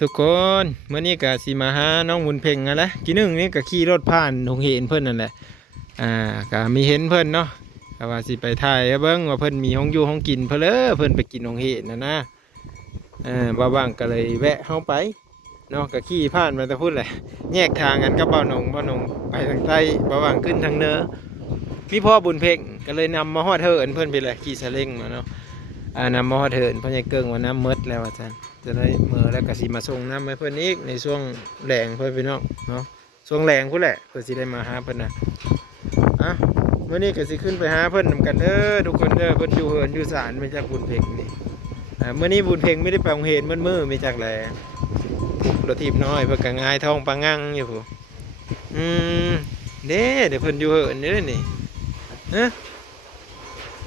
ทุกคนเมื่อนี้ก็สิมาหาน้องบุญเพ่งนั่นแหละกี่นึงนี่ก็ขี่รถผ่านหงเห็นเพิ่นนั่นแหละก็มีเห็นเพิ่นเนาะก็ว่าสิไปถ่ายเบิ่งว่าเพิ่นมีห้องอยู่ห้องกินเพิ่นไปกินหงเห็นนะบ่ว่างก็เลยแวะเข้าไปเนาะก็ขี่ผ่านมาแต่พูดแหละแยกทางกันกับบ่าวนงไปทางใต้บ่ว่างขึ้นทางเหนือมีพ่อบุญเพ่งก็เลยนำมาฮอดเฮินเพิ่นไปเลยขี่ซาเล้งมาเนาะนำมาฮอดเฮินพ่อใหญ่เกิ้งว่าน้ำหมดแล้วอาจารย์ จะได้เมื่อแล้วก็สิมาส่งน้ำให้เพื่อนอีกในช่วงแรงเพื่อนพี่น้องเนาะช่วงแรงพูดแหละเพื่อสิได้มาหาเพื่อนนะเมื่อนี้ก็สิขึ้นไปหาเพื่อนนำกันเด้อทุกคนเด้อเพื่อนอยู่เหินอยู่ศาลไม่จากบุญเพ่งนี่เมื่อนี้บุญเพ่งไม่ได้ไปโรงเรียนมือไม่จากแหล่รถทีบน้อยเพื่อกางายทองปางงังอยู่ผู้เดี๋ยวเพื่อนอยู่เหินนี่นี่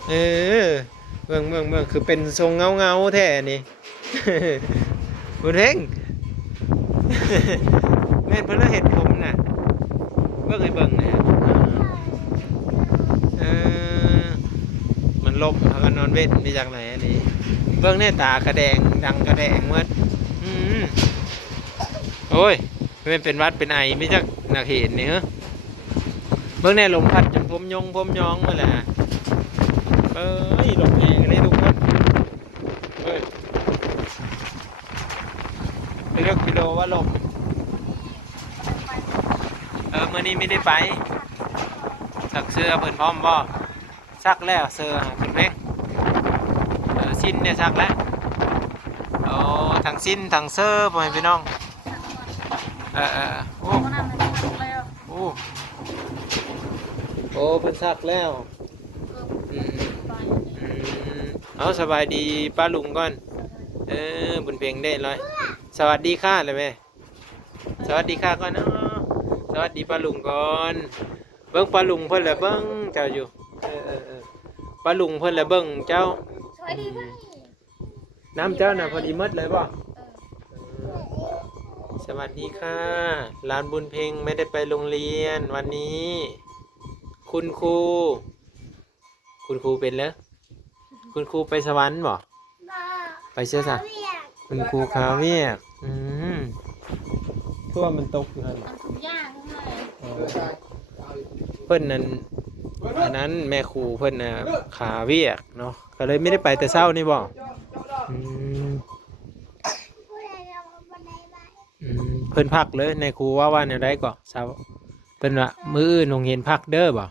เออเบิ่งคือเป็นทรงเงาแท้นี่ บุญเพ่ง แม่นเพิ่นแล้วเห็นผมน่ะเบิ่งให้เบิ่งนะเออมันลบแล้วก็นอนเว้นมาจากไหนอันนี้เบิ่งแน่ตากระแดงดังกระแดงหมดโอ้ยไม่เป็นวัดเป็นไอไม่จักนักเห็นนี่เหรอเบิ่งแน่ลมพัดจนผมยองมาแหละเอ้ยลมแรงเลยทุกคนเฮ้ยไปเลือกกิโลว่าลมมื่อนี้ไม่ได้ไปสักเสื้อเพิ่นพร้อมบ่ซักแล้วเสื้อเพิ่นเพ่งสิ้นเนี่ยซักแล้วโอ้ทั้งสิ้นทั้งเสื้อพ่อแม่พี่น้องโอ้โอ้โอ้เพิ่นซักแล้วเอาสบายดีป้าลุงก่อนบุญเพ่งได้เลยสวัสดีค่ะเลยแม่สวัสดีค่ะก่อนเนาะสวัสดีป้าลุงก่อนเบิ้งป้าลุงเพิ่นแหละเบิ้งเจ้าอยู่ป้าลุงเพิ่นแหละเบิ้งเจ้าน้ำเจ้าน่ะพอดีมดเลยบ่สวัสดีค่ะหลานบุญเพ็งไม่ได้ไปโรงเรียนวันนี้คุณครูเป็นแล้วคุณครูไปสวรรค์บ่ไปเชื่อซะคุณครูขาวเวียกทั่วมันตกอยู่นั่นเพิ่นนั้นอันนั้นแม่ครูเพิ่นน่ะขาเวียกเนาะก็เลยไม่ได้ไปแต่เช้านี่บ่เพิ่นพักเลยในครูว่าแนวใดก็เช้าเพิ่นว่ามื้ออื่นโรงเรียนพักเด้อบ่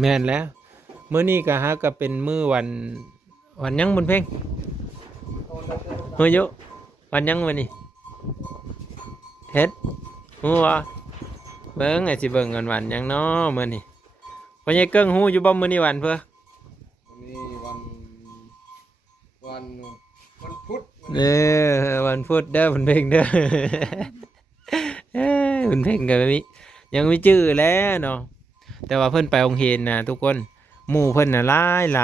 แม่นแล้วมื้อนี้ก็ฮะก็เป็นมื้อวันยังบุญเพ็งเฮ้ยโยวันยังวันนี้เฮ็ดฮู้บ่เบิ่งไอ้สิเบิ่งวันยังเนาะมื้อนี้พ่อใหญ่เกิ้งฮู้อยู่บ่มื้อนี้วันเพิ่นนี่วันพุธวันพุธเด้อบุญเพ็งเด้อบุญเพ็งก็มียังมีชื่อแล้วเนาะแต่ว่าเพิ่นไปโรงเรียนน่ะทุกคนหมู่เพิ่นน่ะหล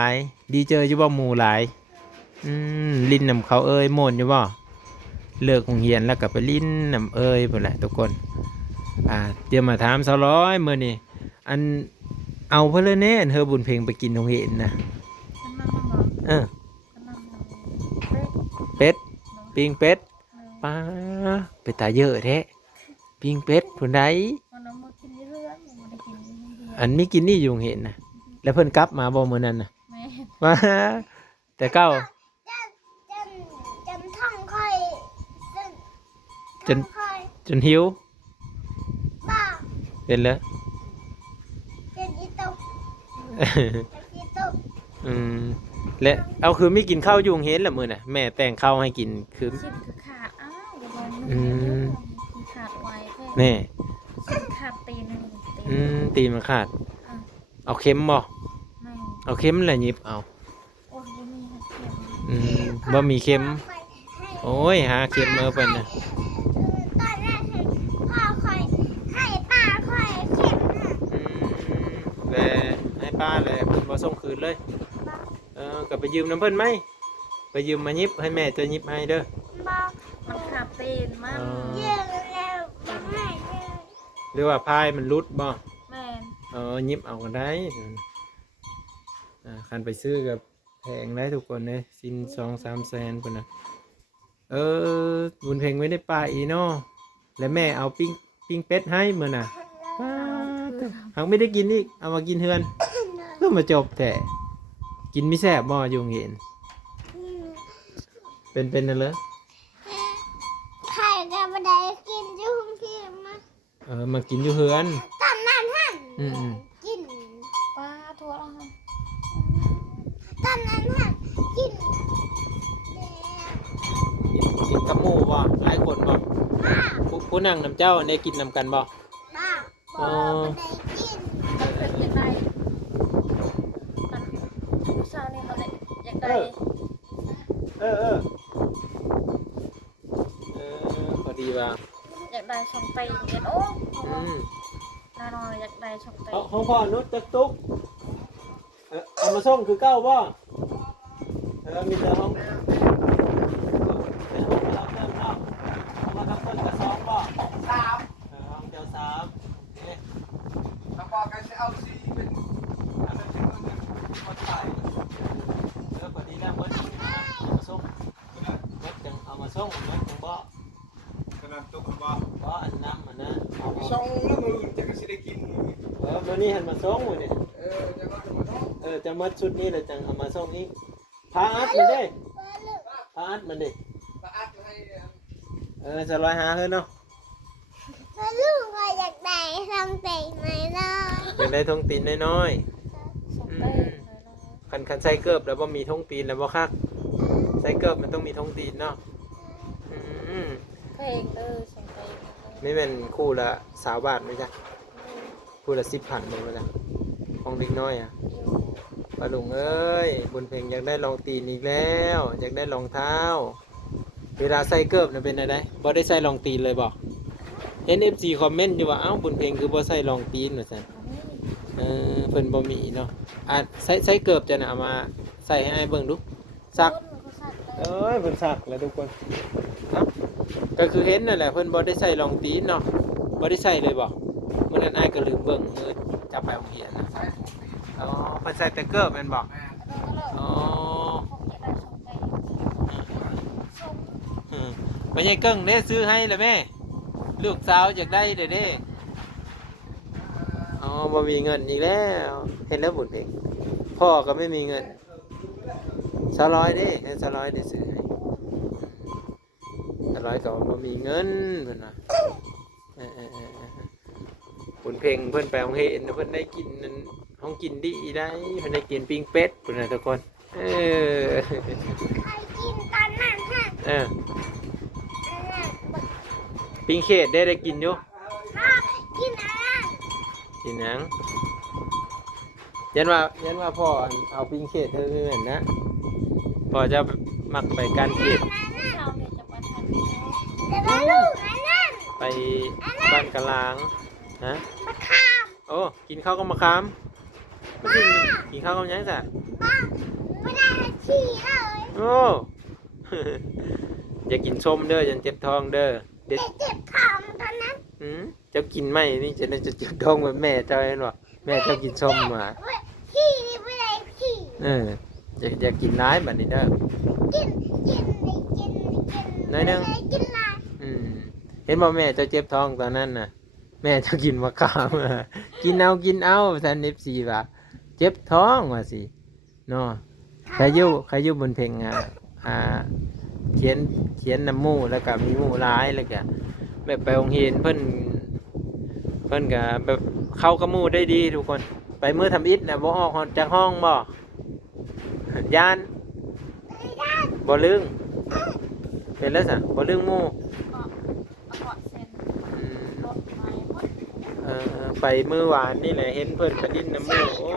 ายดีเจออยู่บ่หมู่หลายลิ้นนำเขาโม่นอยู่บ่เลิกโรงเรียนแล้วก็ไปลิ้นนำพุ่นแหละทุกคนเดี๋ยวมาถามสาวร้อยมื้อนี้อันเอาเพิ่นเลยแน่เฮอบุญเพ็งไปกินโรงเรียนนะเป็ดปิ้งเป็ดป้าเป็ดตาเยอะแท้ปิ้งเป็ดผู้ใดอันนี้กินนี่อยู่โรงเรียนนะแล้วเพิ่นกลับมาบ่มื้อนั้นน่ะว่าแต่เก้าจนหิวเป็นแล้วและเอาคือไม่กินข้าวยุงเห็นละมือน่ะแม่แต่งข้าวให้กินคือขาดขาดไว้แม่ขาดตีนตีมันขาดเอาเข็มบ่เอาเข็มอะไรหยิบเอาบ่มีเข็มโอ้ยหาเข็มมาเป็นนะให้ป้าเลยเพิ่นบ่ส่งคืนเลยกลับไปยืมน้ำเพิ่นไหมไปยืมมายิบให้แม่จะยิบให้เด้อมันขาดตีนมันหรือว่าพายมันรุดบ่แม่ยิบเอากันได้คันไปซื้อกับ แพงได้ทุกคนเลยสิน2-3 แสนพุ่นน่ะบุญเพ็งไว้ในป่าอีเนาะและแม่เอาปิ้งเป็ดให้มื้อน่ะป๊าดหังไม่ได้กินอีกเอามากินเฮือนเพื่อมาจบแต่กินไม่แซ่บบ่ยุงเห็นเป็นนั่นเลย ไข่กับบันไดกินจุ่มพี่มา มากินอยู่เฮือน ตอนนั้นหั่น อืม กิน ปลาทั่วแล้วค่ะ ตอนนั้นหั่นกิน กินกับหมู่บ่หลายคนบ่ผู้นั่งนำเจ้าได้กินนำกันบ่ บ้าบอกบันไดกิน มันเป็นยังไงมันผู้สาวนี่เขาเลยอยากได้ พอดีว่า อยากได้ช่องไตเย็นโอ้ อืม น่านอนอยากได้ช่องไต เอาของพ่อนุชจักตุ๊กเอามาส่งคือเก้าบ่มีแต่ห้องรับเติมเอามาทำต้นกระสอบบ่ สาม ห้องเจ้า3นี่ ถ้าบอกกันจะเอาซีเป็นอันนั้นเป็นคนถ่าย พอดีแล้วมดเอามาส่งมดจังเอามาส่งมดจังบ่ ขนาดตัวคนบอก บ่อันน้ำมันนะเอา ช่องแล้วมือจะก็สิได้กิน มื้อนี้หันมาส่งมื้อนี่ จะก็จะมาท้อง จะมัดชุดนี้เลยจังเอามาส่งอีกพาอัดมันดิพาอัดมันดิ ตาอัดให้ จะลอยหาเฮ้ยเนาะ แล้วลูกก็อยากได้ทำเตะไหมล่ะ อยากได้ทงตีนน้อย ช่องไต คันใส่เกิบแล้วบ่มีทงตีนแล้วบ่คักใส่เกิบมันต้องมีทงตีนเนาะเพลงช่องไต ไม่เป็นคู่ละ20 บาทไหมจ๊ะคู่ละ10,000เลยมั้ยจ๊ะของเด็กน้อยอ่ะปลาลุงเอ้ยบุญเพ็งอยากได้รองตีนอีกแล้วอยากได้รองเท้าเวลาใส่เกิบน่ะเป็นอะไรบ่ได้ใส่รองตีนเลยบ่เห็น FC คอมเมนต์อยู่ว่าเอ้าบุญเพ็งคือบ่ใส่รองตีนว่าซั่นเพิ่นบ่มีเนาะใส่เกิบจะน่ะเอามาใส่ให้อ้ายเบิ่งดูซักเพิ่นซักแล้วทุกคนเนาะก็คือเห็นนั่นแหละเพิ่นบ่ได้ใส่รองตีนเนาะบ่ได้ใส่เลยบ่มื้อนั้นอ้ายก็ลืมเบิ่งมื้อจะไปโรงเรียนนะอ๋อเพิ่นใส่แต่เกิบแม่นบ่อ๋อไม่ใช่เกิ้งเด้ซื้อให้เลยแม่ลูกสาวอยากได้เด้อ๋อบ่มีเงินอีกแล้วเห็นแล้วบุญเพ็งพ่อก็ไม่มีเงิน200เด้ให้200ได้ซื้อให้200ก็บ่มีเงินเพิ่นว่าบุญเพ็งเพิ่นไปโรงเรียนเพิ่นได้กินนั่นห้องกินดีได้เพิ่นได้กินปิ้งเป็ดพุ่นน่ะทุกคนใครกินตอนนั้นหั่น ปิ้งเขตได้กินอยู่ พ่อกินอะไร กินหยังยันว่าพ่อเอาปิ้งเขตเธอไม่เหมือนนะพ่อจะมักไปการเขต เราเนี่ยจะมาทำ แต่ว่าลูกอันนั้น ไปบ้านกะลางฮะ มะขาม โอ้กินข้าวก็มะขามไม่กินกินข้าวก็ยังจ้ะ ป้าไม่ได้ขี่เลย โอ้ อย่ากินส้มเด้ออย่าเจ็บท้องเด้อเด็ด เจ็บคำตอนนั้น เจ้ากินไหมนี่จะเจ็บท้องเหมือนแม่เจ้าเห็นบ่แม่เจ้ากินส้มมา ขี่นี่ไม่ได้ขี่ อย่ากินร้ายแบบนี้เด้อ กินน้อยหนึ่ง กินลาย เห็นบ่แม่เจ้าเจ็บท้องตอนนั้นน่ะ แม่เจ้ากินมะขาม กินเอาแทน14ว่ะเจ็บท้องว่าสิเนาะใครอยู่บนเพลงเขียนน้ำมูกแล้วก็มีมูร้ายแล้วก็แบบไปโรงเรียนเพิ่นก็แบบเข้ากับหมู่ได้ดีทุกคนไปมื้อทำอิฐน่ะบ่ออกจากห้องบ่ย่านบ่ลืงเป็นแล้วซะบ่ลืงหมู่ เอาเกาะเส้นรถไม้หมด ไปมื้อวานนี่แหละเห็นเพิ่นไปดินน้ำมูกโอ้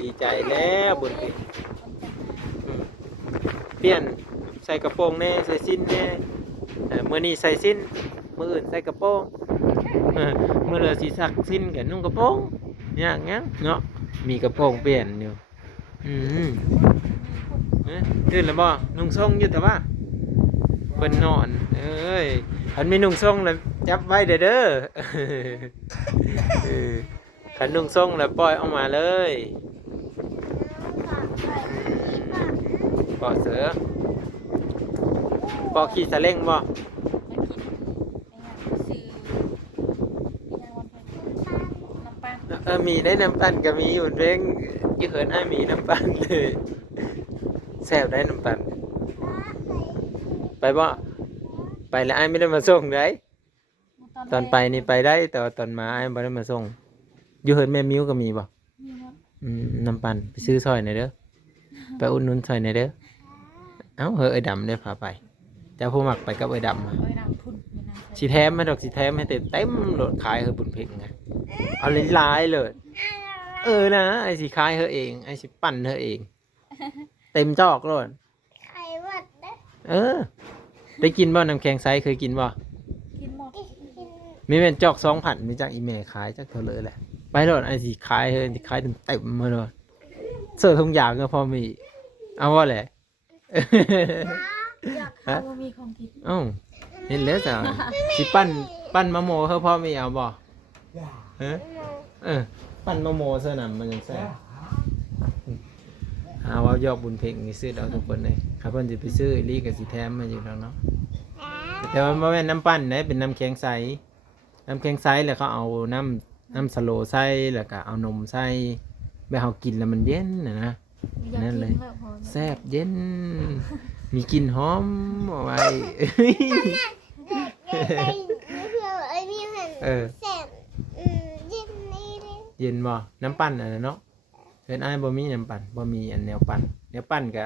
ดีใจแล้วบุญเพ็งเปลี่ยนใส่กระโปรงแน่ใส่สิ้นแน่มื้อนี้ใส่สิ้นมื้ออื่นใส่กระโปรงมื้อเหลือสิซักสิ้นกับนุ่งกระโปรงอย่างงั้นเนาะมีกระโปรงเปลี่ยนอยู่ตื่นแล้วบ่นุ่งทรงอยู่แต่ว่าเพิ่นนอนอันมีนุ่งทรงแล้วจับไว้เด้อคันนุ่งทรงแล้วปล่อยออกมาเลย เ เปาะเสือเปาะขี่สะเล้งบ่ มากินไอ้ยังซื้อไอ้ยังวันเพ็ญน้ำปลา มีได้น้ำปั่นก็มีอยู่เร่งยี่เหินไอ้มีน้ำปั่นเลยแซ่บได้น้ำปั่นไปบ่ไปแล้วไอ้ไม่ได้มาส่งได้ตอนไปนี่ไปได้แต่ว่าตอนมาไอ้ไม่ได้มาส่งอยู่เหินแม่มิ้วก็มีบ่ มีหมด น้ำปั่นไปซื้อซอยหน่อยเด้อไปอุดหนุนซอยหน่อยเด้อเอ้าเฮ้ยไอ้ดำได้พาไปเจ้าผู้หมักไปกับไอ้ดำ เอาไว้ดำพุ่นมีน้ำ สีแถมมาดอกสีแถมให้เต็มโหลดขายเฮอบุญเพ่งไงเอาเลยลายเลย นะไอ้สีขายเฮอเองไอ้สีปั่นเฮอเอง เต็มจอกเลย ไข่หวัดนะ ได้กินบ่น้ำแข็งไซเคยกินบ่ กินหมด มีเป็นจอก2,000มีจากอีเมลขายจากเธอเลยแหละไปโหลดไอ้สีขายเฮอสีขายเต็มมาเลยเสิร์ฟทุกอย่างก็พอมีเอาว่าแหละ อยากข้าวบ่มีของกิน เอ้าเห็นแล้วจ้ะสิปั้นมะโมเขาพ่อมีเอาบ่ปั้นมะโมเสื้อหนำมันยังแซ่บหาว่ายอดบุญเพ่งนี่ซื้อเอาทุกคนเลยครับเพิ่นจะไปซื้ออีลี่กับสีแถมมาอยู่แล้วเนาะแต่ว่าบ่แม่นน้ำปั้นนะเป็นน้ำแข็งใสน้ำแข็งใสแล้วเขาเอาน้ำสโลใส่แล้วก็เอานมใส่แบบเฮากินแล้วมันเย็นนะ อยาก นั่น กิน เลย แบบพอ แซ่บเย็น มีกลิ่นหอมเอาไว้ เด็กไปเพื่อไอ้นี่เห็นแสบยินนี่เลย เย็นบ่น้ำปั่นอันนั้นเนาะเห็นอ้ายบ่มีน้ำปั่นบ่มีอันแนวปั่นก็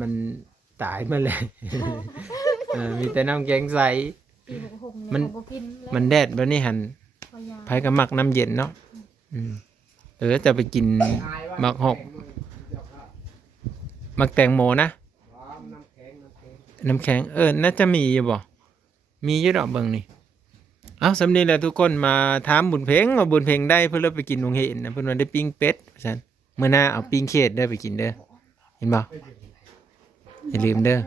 มันตายมาเลย มีแต่น้ำแกงใส ปีหกหก มัน บ่กินแล้ว มันแดดบ่นี่หัน พอยา ไผก็มักน้ำเย็นเนาะจะไปกินมักหอกมักแตงโมนะน้ำแข็งน่าจะมีอยู่บ่มีอยู่ดอกเบิ่งนี่เอ้าสำนี้แหละทุกคนมาถามบุญเพ็งว่าบุญเพ็งได้เพิ่นเลยไปกินโรงเห็นนะเพิ่นว่าได้ปิ้งเป็ดว่าซั่นมื้อหน้าเอาปิ้งเขตเด้อไปกินเด้อเห็นบ่อย่าลืมเด้อ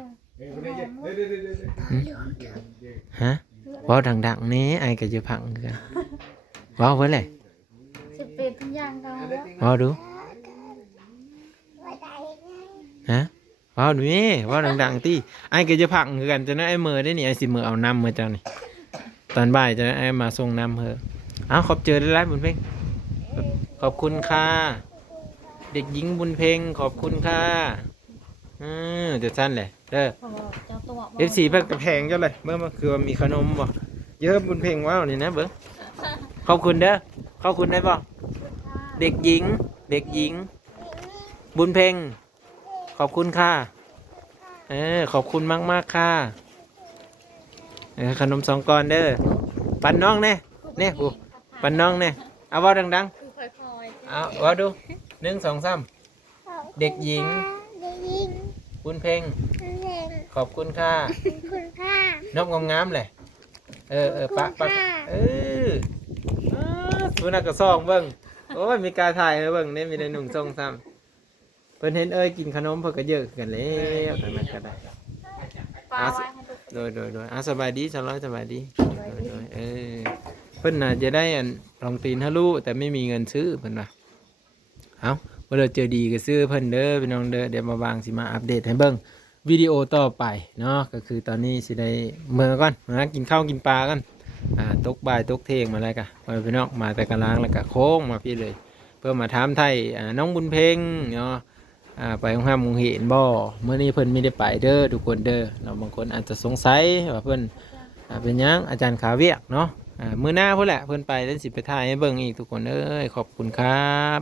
ฮะเว้าดังๆนี่ไอ้ก็จะพังคือกันเว้าเพิ่นแหละ สิเป็ดทุกอย่างเก่าแล้ว เว้าดู ว่าได้ไง ฮะเว้าดูนี่เว้าดังๆติไอ้ก็จะพังคือกันจะนั้นไอ้มื้อได้นี่ไอ้สิมื้อเอาน้ำมื้อเจ้านี่ตอนบ่ายจะไอ้มาส่งน้ำเฮอเอาขอบเจอได้หลายบุญเพ็งขอบคุณค่ะเด็กหญิงบุญเพ็งขอบคุณค่ะจะสั้นเลยเด้อ เพราะว่าเจ้าตัว F4 เพิ่นกระแพงเจ้าเลยเมื่อมาคือว่ามีขนมบ่เยอะบุญเพ็งว้าวนี่นะเบิ้งขอบคุณเด้อขอบคุณได้บ่เด็กหญิงบุญเพ็งขอบคุณค่ะขอบคุณมากๆค่ะขนม2 ก้อนเด้อปันน้องแน่ผู้ปันน้องแน่เอาเว้าดัง คือค่อย ๆเอาเว้าดู1 2 3เด็กหญิง เด็กหญิง บุญเพ็ง เพลง ขอบคุณค่ะ คุณค่าน บงามๆเลยปะสุนัขกระซองเบิ้งโอ้ยมีการถ่ายเบิ้งเนี่ยมีแต่หนุ่มทรงซ้ำเพิ่นเห็นกินขนมเพิ่นก็เยอะกันแล้วทำไมก็ได้ ๆปลาไว้ให้ดู โดยสบายดีสบายดีโดยเพิ่นน่ะจะได้อันลองตีนทะลุแต่ไม่มีเงินซื้อเพิ่นว่าเอาเมื่อเราเจอดีก็ซื้อเพิ่นเด้อพี่น้องเด้อเดี๋ยวมาบางสิมาอัปเดตให้เบิ่งวิดีโอต่อไปเนาะก็คือตอนนี้สิได้เมื่อก่อนมากินข้าวกินปลากันตกบ่ายตกเที่ยงมาอะไรกันพี่น้องมาแต่กะล้างแล้วก็โค้งมาพี่เลย เพื่อมาถามไทยน้องบุญเพ็งเนาะไปห้องห้ามมงเห็นบ่เมื่อนี้เพิ่นไม่ได้ไปเด้อทุกคนเด้อเราบางคนอาจจะสงสัยว่าเพิ่นเป็นหยังอาจารย์ขาเวียกเนาะมื้อหน้าเพิ่นแหละเพิ่นไปแล้วสิไปถ่ายให้เบิ่งอีกทุกคนเอ้ยขอบคุณครับ